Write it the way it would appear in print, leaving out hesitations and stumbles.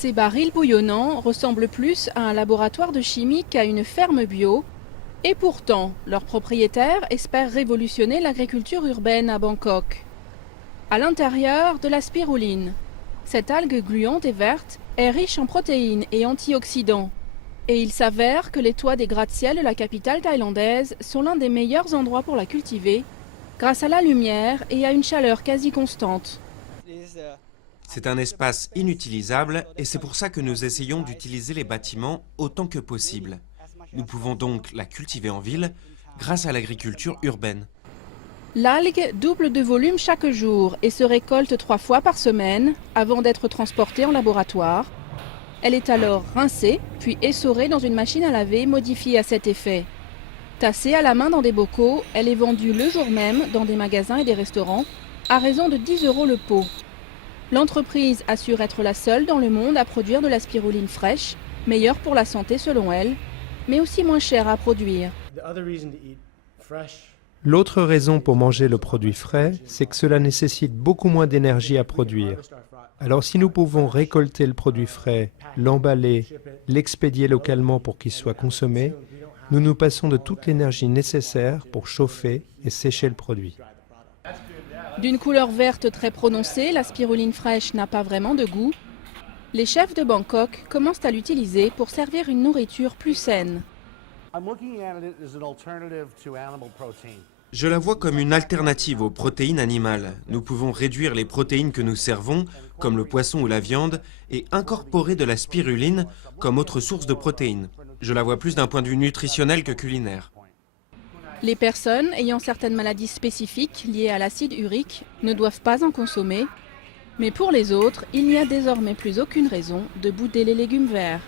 Ces barils bouillonnants ressemblent plus à un laboratoire de chimie qu'à une ferme bio. Et pourtant, leurs propriétaires espèrent révolutionner l'agriculture urbaine à Bangkok. À l'intérieur, de la spiruline. Cette algue gluante et verte est riche en protéines et antioxydants. Et il s'avère que les toits des gratte-ciel de la capitale thaïlandaise sont l'un des meilleurs endroits pour la cultiver, grâce à la lumière et à une chaleur quasi constante. C'est un espace inutilisable et c'est pour ça que nous essayons d'utiliser les bâtiments autant que possible. Nous pouvons donc la cultiver en ville grâce à l'agriculture urbaine. L'algue double de volume chaque jour et se récolte 3 fois par semaine avant d'être transportée en laboratoire. Elle est alors rincée, puis essorée dans une machine à laver modifiée à cet effet. Tassée à la main dans des bocaux, elle est vendue le jour même dans des magasins et des restaurants à raison de 10 € le pot. L'entreprise assure être la seule dans le monde à produire de la spiruline fraîche, meilleure pour la santé selon elle, mais aussi moins chère à produire. L'autre raison pour manger le produit frais, c'est que cela nécessite beaucoup moins d'énergie à produire. Alors si nous pouvons récolter le produit frais, l'emballer, l'expédier localement pour qu'il soit consommé, nous nous passons de toute l'énergie nécessaire pour chauffer et sécher le produit. D'une couleur verte très prononcée, la spiruline fraîche n'a pas vraiment de goût. Les chefs de Bangkok commencent à l'utiliser pour servir une nourriture plus saine. Je la vois comme une alternative aux protéines animales. Nous pouvons réduire les protéines que nous servons, comme le poisson ou la viande, et incorporer de la spiruline comme autre source de protéines. Je la vois plus d'un point de vue nutritionnel que culinaire. Les personnes ayant certaines maladies spécifiques liées à l'acide urique ne doivent pas en consommer. Mais pour les autres, il n'y a désormais plus aucune raison de bouder les légumes verts.